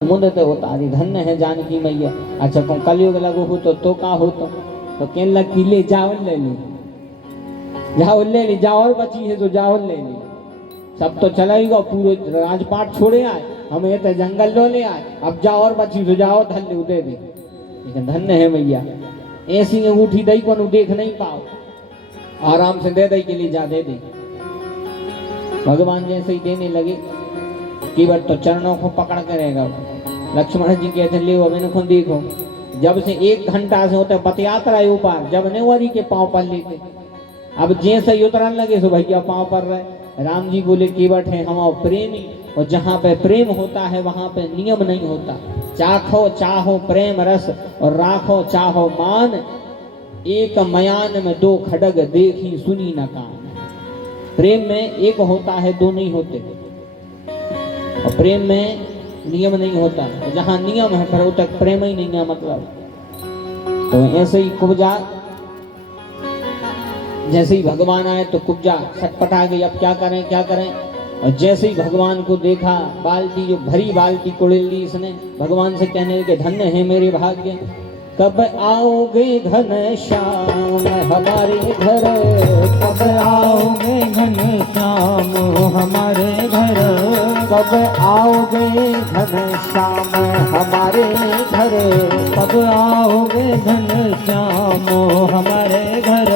मुंदत उतारी धन्य है जानकी मैया। अच्छा को कलयुग लगो हो तो का हो तो कहने लग कि ले जाओ ले ली, जाओ ले ली, जाओ और बची है तो जाओ ले ली। सब तो चला ही गो, पूरे राजपाट छोड़े आए, हम ये तो जंगल लो ले आए, अब जाओ और बची तो जाओ धन्य दे दे। लेकिन धन्य है मैया, ऐसी अंगूठी दई को देख नहीं पाओ, आराम से दे दई के लिए जा दे दे। भगवान जैसे ही देने लगे कि बार तो चरणों को पकड़ कर रहेगा। लक्ष्मण जी कहते ले अब इनको देखो, जब से 1 घंटा से होते बतियात रहे ऊपर, जब नेवरी के पांव पर लेके अब जैसे ही उतरन लगे सो भैया पांव पर रहे। राम जी बोले केवट है हम प्रेमी, और जहाँ पे प्रेम होता है वहां पे नियम नहीं होता। चाखो चाहो प्रेम रस और राखो चाहो मान, एक मयान में 2 खड़ग देखी सुनी न कान। प्रेम में एक होता है, 2 नहीं होते, और प्रेम में नियम नहीं होता। जहां नियम है पर तक प्रेम ही नहीं है मतलब। तो ऐसे ही कुब्जा, जैसे ही भगवान आए तो कुब्जा छटपटा गई, अब क्या करें क्या करें। और जैसे ही भगवान को देखा, बाल्टी जो भरी बाल्टी कुड़ेल ली इसने, भगवान से कहने लगे धन्य है मेरे भाग्य, कब आओगे घनश्याम हमारे घर, कब आओगे घनश्याम हमारे घर, कब आओगे घनश्याम हमारे घर, कब आओगे घनश्याम हमारे घर,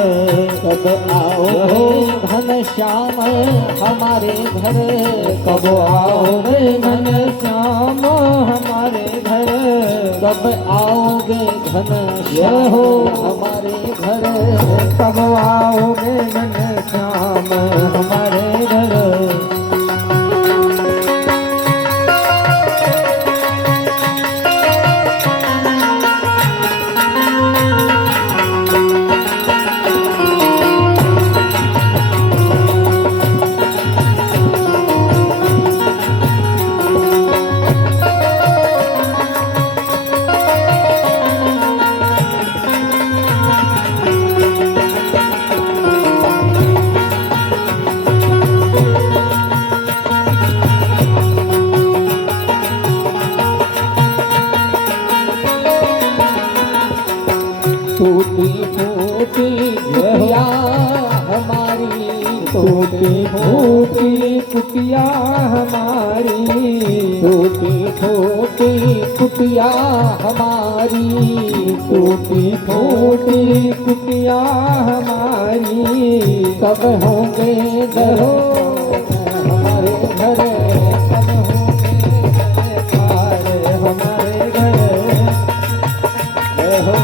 कब आओगे घनश्याम हमारे घर, कब आओगे घनश्याम हमारे घर, कब आओगे घनश्याम हमारे घर, कब आओगे घनश्याम हमारे घर। टूटी फूटी कुटिया हमारी, टूटी फूटी कुटिया हमारी, टूटी फूटी कुटिया हमारी, टूटी फूटी कुटिया हमारी, कब होंगे घरों हमारे घर, कब होंगे घर हमारे घर। हो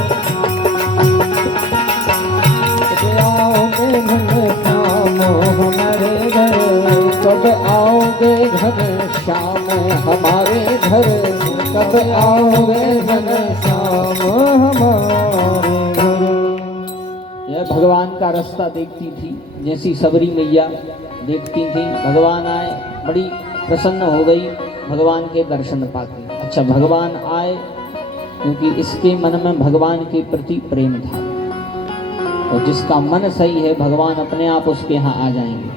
कब आओगे घनश्याम हमारे घर, कब आओगे घनश्याम हमारे घर, कब आओगे घनश्याम हमारे घर। यह भगवान का रास्ता देखती थी, जैसी सबरी मैया देखती थी। भगवान आए, बड़ी प्रसन्न हो गई भगवान के दर्शन पाके। अच्छा भगवान आए क्योंकि इसके मन में भगवान के प्रति प्रेम था, और जिसका मन सही है भगवान अपने आप उसके यहाँ आ जाएंगे।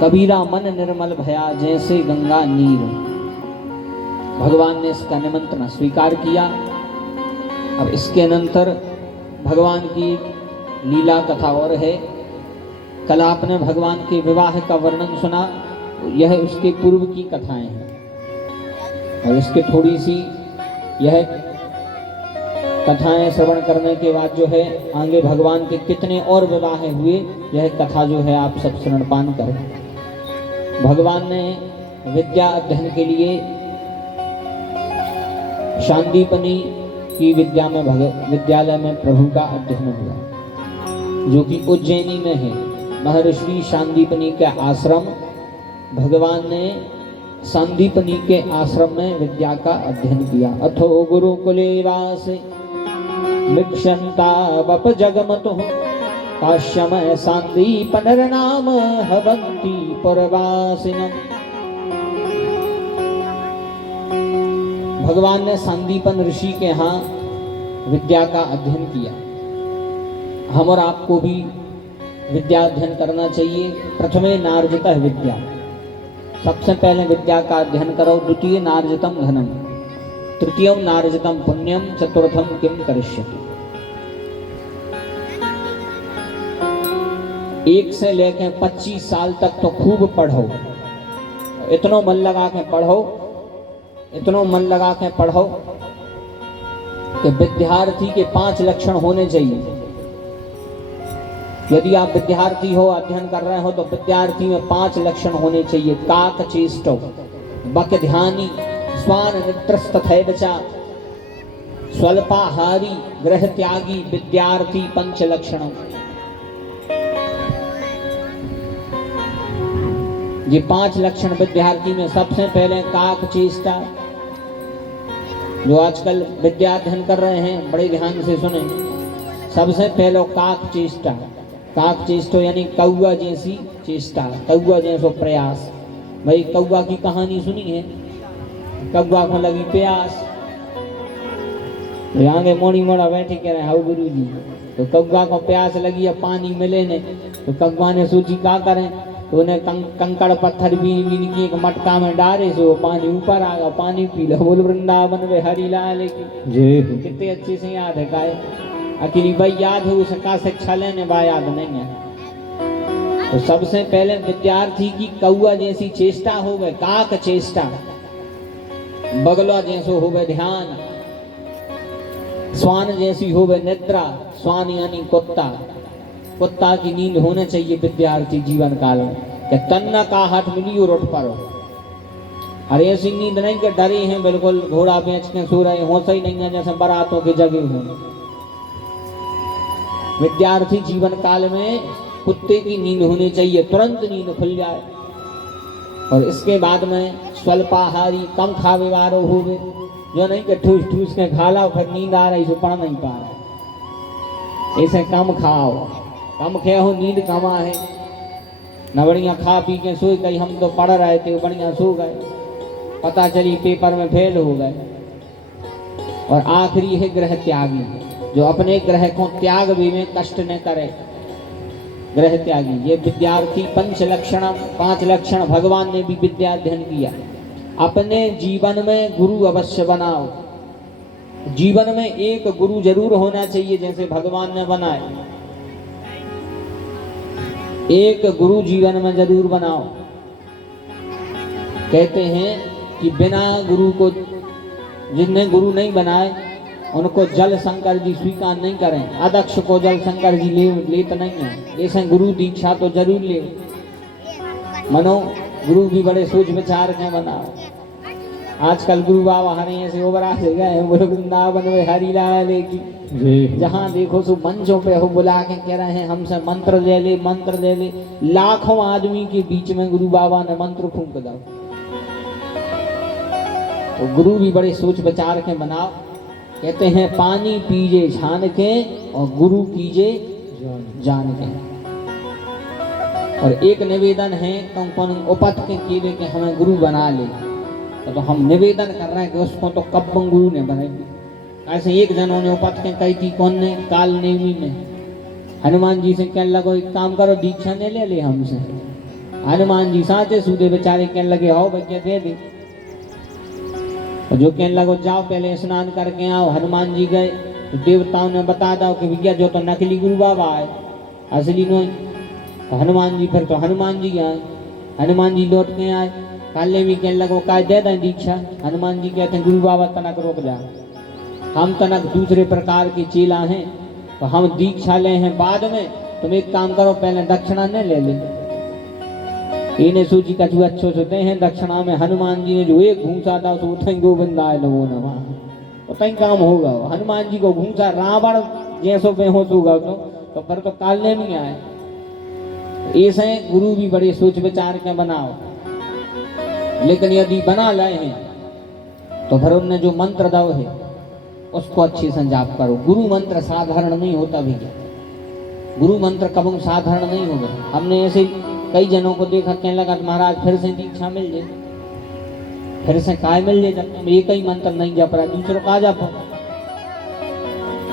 कबीरा मन निर्मल भया जैसे गंगा नीर, भगवान ने इसका निमंत्रण स्वीकार किया। अब इसके अनंतर भगवान की लीला कथा और है। कल आपने भगवान के विवाह का वर्णन सुना, यह उसके पूर्व की कथाएं हैं, और इसके थोड़ी सी यह कथाएं श्रवण करने के बाद जो है आगे भगवान के कितने और विवाह हुए, यह कथा जो है आप सब श्रवणपान करें। भगवान ने विद्या अध्ययन के लिए शांदीपनी की विद्यालय में प्रभु का अध्ययन हुआ, जो कि उज्जैनी में है। महर्षि शांदीपनी का आश्रम, भगवान ने शांदीपनी के आश्रम में विद्या का अध्ययन किया। अथो गुरुकुले वासे मिक्षन्ता वप जगमतो, काश्यम सांदीपनर नाम हवंती पुरवासिनम। भगवान ने सांदीपन ऋषि के यहाँ विद्या का अध्ययन किया। हम और आपको भी विद्या अध्ययन करना चाहिए। प्रथमे नार्जतः विद्या, सबसे पहले विद्या का अध्ययन करो। द्वितीय नार्जितम धनम, तृतीयम नार्जितम पुण्यम, चतुर्थम किम करिष्यति। 1 से लेकर 25 साल तक तो खूब पढ़ो, इतना मन लगा के पढ़ो, इतना मन लगा के पढ़ो कि विद्यार्थी के 5 लक्षण होने चाहिए। यदि आप विद्यार्थी हो, अध्ययन कर रहे हो, तो विद्यार्थी में 5 लक्षण होने चाहिए। काक चेष्टो, बक ध्यानी, स्वान नित्रस्तथैव च, स्वल्पाहारी, गृह त्यागी, विद्यार्थी 5 लक्षणों। ये 5 लक्षण विद्यार्थी में। सबसे पहले काक चेष्टा। जो आजकल विद्या अध्ययन कर रहे हैं बड़े ध्यान से सुने। सबसे पहले काक चेष्टा। काक चेष्टो यानी कौआ जैसी चेष्टा, कौआ जैसो प्रयास। भाई कौआ की कहानी सुनी है? कौआ को लगी प्यास, आगे मोड़ी मोड़ा बैठे कह रहे हाउ गुरु जी। तो कौआ को प्यास लगी, अब पानी मिले ने, तो कौआ ने सोची क्या करें, तो उन्हें कंकड़ पत्थर बीन बीन की एक मटका में डाले, सो पानी ऊपर आ गया, पानी पी लो। बोल वृंदावन में हरी लाल की। कितने अच्छे से याद है गाय। अकेली भाई याद है, उसका शिक्षा लेने बा याद नहीं है। तो सबसे पहले विद्यार्थी की कौआ जैसी चेष्टा हो गए, काक चेष्टा। बगला जैसो हो गए ध्यान, स्वान जैसी हो गए निद्रा। स्वान यानी कुत्ता, कुत्ता की नींद होने चाहिए विद्यार्थी जीवन काल में, कि तन्ना का हाथ मिली और उठ पड़ो। अरे ऐसी नींद नहीं कि डरे हैं बिल्कुल घोड़ा बेच के सो रहे, होश ही नहीं है जैसे बारातों के जगे हुए। विद्यार्थी जीवन काल में कुत्ते की नींद होनी चाहिए, तुरंत नींद खुल जाए। और इसके बाद में स्वल्पाहारी, कम खावे वालो हो गए, जो नहीं कि ठूस ठूस के खा लो फिर नींद आ रही, सो पढ़ नहीं पा रहे। ऐसे कम खाओ, कम खे हो, नींद कम है न। बढ़िया खा पी के सो गई, हम तो पढ़ रहे थे, बढ़िया सो गए, पता चली पेपर में फेल हो गए। और आखिरी है गृह त्यागी, जो अपने ग्रह को त्याग भी में कष्ट न करे, ग्रह त्यागी। ये विद्यार्थी 5 लक्षण भगवान ने भी विद्या अध्ययन किया। अपने जीवन में गुरु अवश्य बनाओ। जीवन में एक गुरु जरूर होना चाहिए, जैसे भगवान ने बनाए। एक गुरु जीवन में जरूर बनाओ। कहते हैं कि बिना गुरु को, जिनने गुरु नहीं बनाए उनको जल शंकर जी स्वीकार नहीं करें। अदक्ष को जल शंकर जी लेते नहीं है। जैसे गुरु दीक्षा तो जरूर ले। मनो गुरु भी बड़े सोच विचार के बनाओ। आजकल गुरु बाबा हरे ऐसे ओबरा से गए, वृंदावन में हरी लाल की। जहाँ देखो सो मंचों पे हो बुला के कह रहे हैं हमसे मंत्र ले ले, मंत्र ले ले। लाखों आदमी के बीच में गुरु बाबा ने मंत्र फूंक दो। तो गुरु भी बड़े सोच विचार के बनाओ। कहते हैं पानी पीजे छान के और गुरु कीजे जान के। और एक निवेदन है कौन उपत के केले के हमें गुरु बना ले, तो हम निवेदन कर रहे हैं कि उसको तो कब गुरु ने बनाएगी। ऐसे एक जनों ने उपत के कही थी, कौन ने, काल नेमी में हनुमान जी से कहने लगो एक काम करो, दीक्षा ने ले ले हमसे। हनुमान जी साथे सूदे बेचारे कहने लगे आओ भैया दे दे। जो कहने लगो जाओ पहले स्नान करके आओ। हनुमान जी गए तो देवताओं ने बता दो कि भैया जो तो नकली गुरु बाबा है, असली नहीं। तो हनुमान जी फिर तो हनुमान जी आए, हनुमान जी लौट के आए। काले भी कहने लगो काय दे दें दीक्षा। हनुमान जी कहते हैं गुरु बाबा तनक रोक जा, हम तनक दूसरे प्रकार के चेला हैं, तो हम दीक्षा ले हैं बाद में। तुम एक काम करो पहले दक्षिणा न ले ले। इन्हें सूची कछु अच्छो सोते हैं दक्षिणा में। हनुमान जी ने जो एक घूसा था सो उठें गोविंदाय नमो नमः, उतई काम होगा। हनुमान जी को घूसा रावण जैसो बेहोश होगा तो फिर तो कालने नहीं आए। ऐसे गुरु भी बड़े सोच विचार के बनाओ। लेकिन यदि बना लाए हैं तो फिर उनने जो मंत्र दो है उसको अच्छे से जाप करो। गुरु मंत्र साधारण नहीं होता भैया, गुरु मंत्र कभी साधारण नहीं होगा। हमने ऐसे कई जनों को देखा, कहने लगा महाराज फिर से दीक्षा मिल जाए, फिर से काय मिल जाए, जब तुम एक ही मंत्र नहीं जप रहा दूसरों का जपो।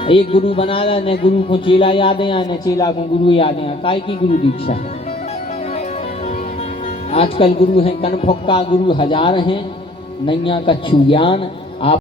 एक गुरु बना ला, न गुरु को चेला याद है, न चेला को गुरु याद है। काय की गुरु दीक्षा आजकल गुरु हैं कनफक्का गुरु हजार हैं, नैया का छुज्ञान।